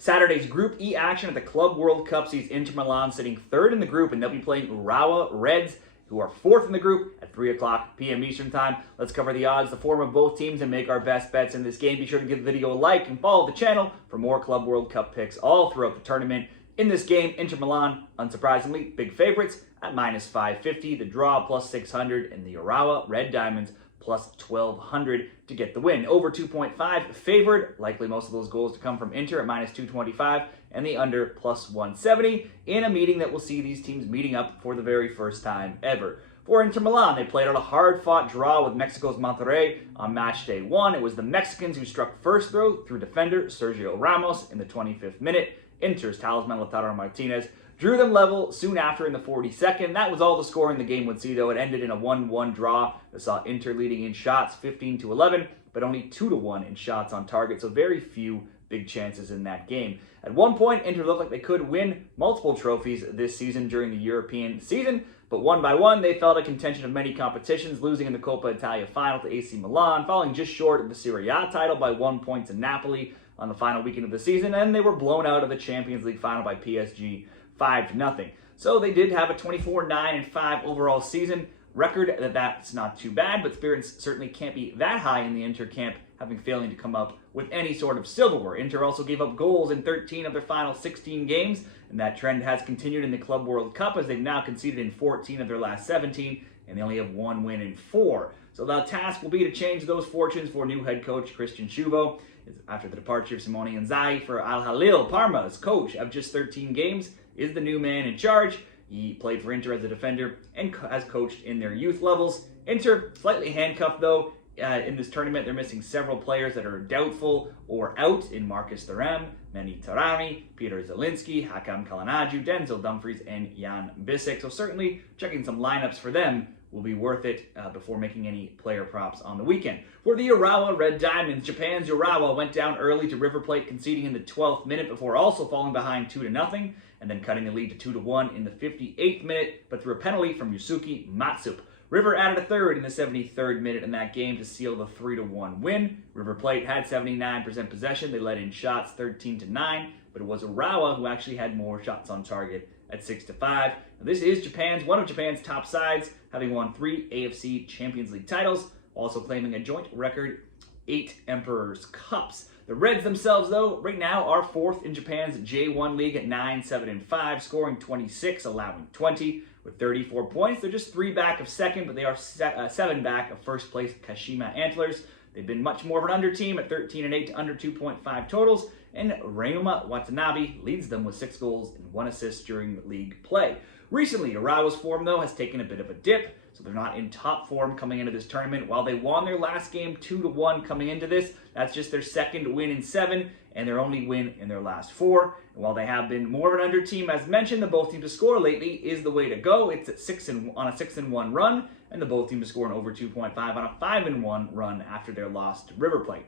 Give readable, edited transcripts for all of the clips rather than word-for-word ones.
Saturday's Group E action at the Club World Cup sees Inter Milan sitting third in the group, and they'll be playing Urawa Reds, who are fourth in the group at 3 o'clock p.m. Eastern Time. Let's cover the odds, the form of both teams, and make our best bets in this game. Be sure to give the video a like and follow the channel for more Club World Cup picks all throughout the tournament. In this game, Inter Milan, unsurprisingly, big favorites at minus 550, the draw plus 600, and the Urawa Red Diamonds plus 1,200 to get the win. Over 2.5 favored, likely most of those goals to come from Inter at minus 225, and the under plus 170 in a meeting that will see these teams meeting up for the very first time ever. For Inter Milan, they played out a hard-fought draw with Mexico's Monterrey on Matchday 1. It was the Mexicans who struck first through defender Sergio Ramos in the 25th minute. Inter's talisman Lautaro Martinez drew them level soon after in the 42nd. That was all the scoring the game would see, though. It ended in a 1-1 draw that saw Inter leading in shots 15-11, but only 2-1 in shots on target, so very few big chances in that game. At one point, Inter looked like they could win multiple trophies this season during the European season, but one by one, they fell to contention of many competitions, losing in the Coppa Italia final to AC Milan, falling just short of the Serie A title by 1 point to Napoli on the final weekend of the season, and they were blown out of the Champions League final by PSG 5-0. So they did have a 24-9-5 overall season record. That's not too bad, but spirits certainly can't be that high in the Inter camp, having failing to come up with any sort of silverware. Inter also gave up goals in 13 of their final 16 games, and that trend has continued in the Club World Cup as they've now conceded in 14 of their last 17, and they only have one win in 4. So the task will be to change those fortunes for new head coach Christian Chouvo. After the departure of Simone Inzaghi for Al Hilal, Parma's coach of just 13 games is the new man in charge. He played for Inter as a defender and has coached in their youth levels. Inter slightly handcuffed though. In this tournament, they're missing several players that are doubtful or out in Marcus Thuram, Meni Tarami, Peter Zielinski, Hakam Kalanaju, Denzel Dumfries, and Jan Bissek. So certainly checking some lineups for them will be worth it before making any player props on the weekend. For the Urawa Red Diamonds, Japan's Urawa went down early to River Plate, conceding in the 12th minute before also falling behind 2-0, and then cutting the lead to 2-1 in the 58th minute, but through a penalty from Yusuke Matsup. River added a third in the 73rd minute in that game to seal the 3-1 win. River Plate had 79% possession. They led in shots 13-9, but it was Urawa who actually had more shots on target at 6-5. Now, this is one of Japan's top sides, having won 3 AFC Champions League titles, also claiming a joint record 8 Emperor's Cups. The Reds themselves, though, right now are 4th in Japan's J1 League at 9-7-5, scoring 26, allowing 20. With 34 points, they're just 3 back of second, but they are 7 back of first place Kashima Antlers. They've been much more of an under team at 13-8 to under 2.5 totals, and Ryuma Watanabe leads them with 6 goals and 1 assist during league play. Recently, Urawa's form, though, has taken a bit of a dip, so they're not in top form coming into this tournament. While they won their last game 2-1 coming into this, that's just their second win in 7, and their only win in their last 4. And while they have been more of an under team, as mentioned, the both teams to score lately is the way to go. It's at on a 6-1 run, and the both teams to score an over 2.5 on a 5-1 run after their loss to River Plate.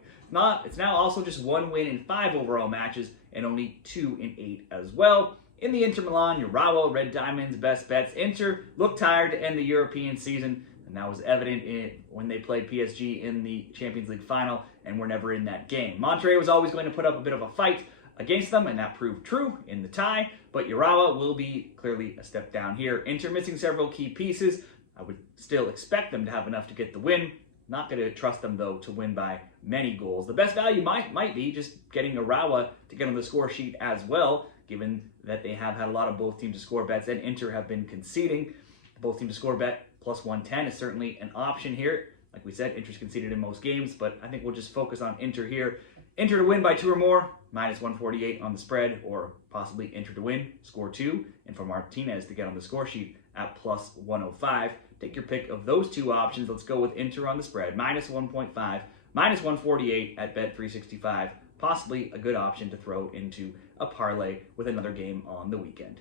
It's now also just 1 win in 5 overall matches, and only 2 in 8 as well. In the Inter Milan, Urawa Red Diamonds best bets. Inter looked tired to end the European season, and that was evident when they played PSG in the Champions League final and were never in that game. Monterrey was always going to put up a bit of a fight against them, and that proved true in the tie, but Urawa will be clearly a step down here. Inter missing several key pieces. I would still expect them to have enough to get the win. Not going to trust them, though, to win by many goals. The best value might be just getting Urawa to get on the score sheet as well, given that they have had a lot of both teams to score bets and Inter have been conceding. The both teams to score bet plus 110 is certainly an option here. Like we said, Inter's conceded in most games, but I think we'll just focus on Inter here. Inter to win by 2 or more, minus 148 on the spread, or possibly Inter to win, score 2, and for Martinez to get on the score sheet at plus 105. Take your pick of those 2 options. Let's go with Inter on the spread, minus 1.5, minus 148 at Bet365. Possibly a good option to throw into a parlay with another game on the weekend.